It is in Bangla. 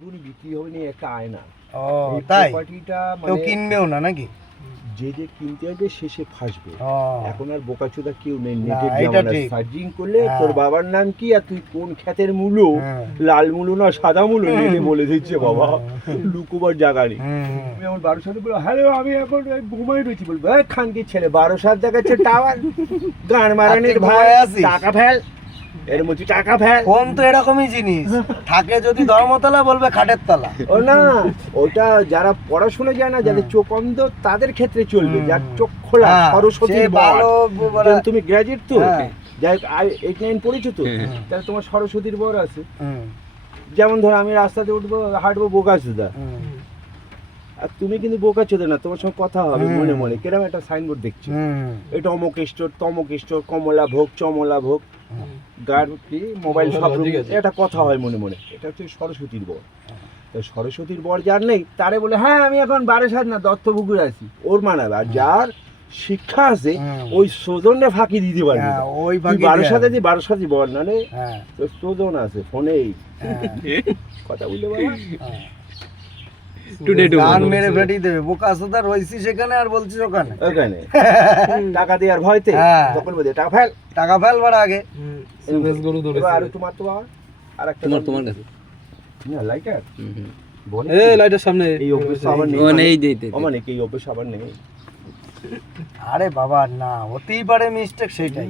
পুরি বিক্রি হবে না একটা আয়না। ও তাই প্রপার্টিটা কেউ মানে কিনবেও না নাকি? যে কিনতে আসবে শেষে ফাঁসবে। ও এখন আর বোকাচোদা কেউ নেই, না, নেটের এটা জামানা। ঠিক। সার্চিং করলে হ্যাঁ। তোর বাবার নাম কি আর তুই কোন ক্ষেতের মূলো, হ্যাঁ। লাল মূলো না সাদা মূলো, নেটে বলে দিচ্ছে বাবা। হুম। লুকোবার জায়গা নেই। আমি আমার 12 বলো হ্যালো আমি এখন ঘুমাই রয়েছি, বলবো খানকির ছেলে 12 দেখাচ্ছে টাওয়ার, গান মারানির তুই ভাই ঘুমায় আছিস? টাকা ফেল, এর মধ্যে টাকা ফেল। ফোন তো এরকমই জিনিস, থাকে যদি ধর্মতলা বলবে খাটের তলা। ও না, ওটা যারা পড়াশোনা যায় না, যাদের চোখ অন্ধ তাদের ক্ষেত্রে চলবে। যার চোখ খোলা হ্যাঁ, সরস্বতীর সে বর। ভালো যেমন তুমি গ্র্যাজুয়েট তো, হ্যাঁ। যাই 8-9 পড়েছো তো, তাহলে তোমার সরস্বতীর বর আছে। হুম, যেমন ধরো আমি রাস্তাতে উঠবো, হাঁটবো বোকাচোদা, হুম, আর তুমি কিন্তু বোকাচোদা না, তোমার সঙ্গে কথা হবে হুম। মনে মনে। কেরম একটা সাইনবোর্ড দেখছো, হুম, এটা অমুক স্টোর তমুক স্টোর, কমলা ভোগ চমলা ভোগ, গাড়ি মোবাইল সব রকম, এটা কথা হয় মনে মনে। এটা হচ্ছে সরস্বতীর বর। তো সরস্বতীর বর যার নেই তারে বলে হ্যাঁ আমি এখন 12 না দত্তপুকুর আছি, ওর মানাবে। আর যার শিক্ষা আছে ওই সোজনটা ফাঁকি দিতে পারবে। হ্যাঁ, ওই তুই ফাঁকি 12 বর না রে, হ্যাঁ, তোর সোজন আছে ফোনেই হ্যাঁ, কথা বলতে বাবা। হ্যাঁ। গান মেরে ফেটি দেবে, বোকা সুদার রইছি সেখানে আর বলছিস ওখানে। ওখানে টাকা দেওয়ার ভয়তে হ্যাঁ। তখন বলছে টাকা ফেল। টাকা ফেলবার আগে এবার আর তোমার তো বাবা আর একটা তোমার কাছে না লাইটার বলে এই লাইটের সামনে এই অভ্যেস আবার নেই, ও নেই দিতে অমানিক এই অভ্যেস আবার নেই। আরে বাবা না, হতেই পারে মিস্টেক, সেইটাই।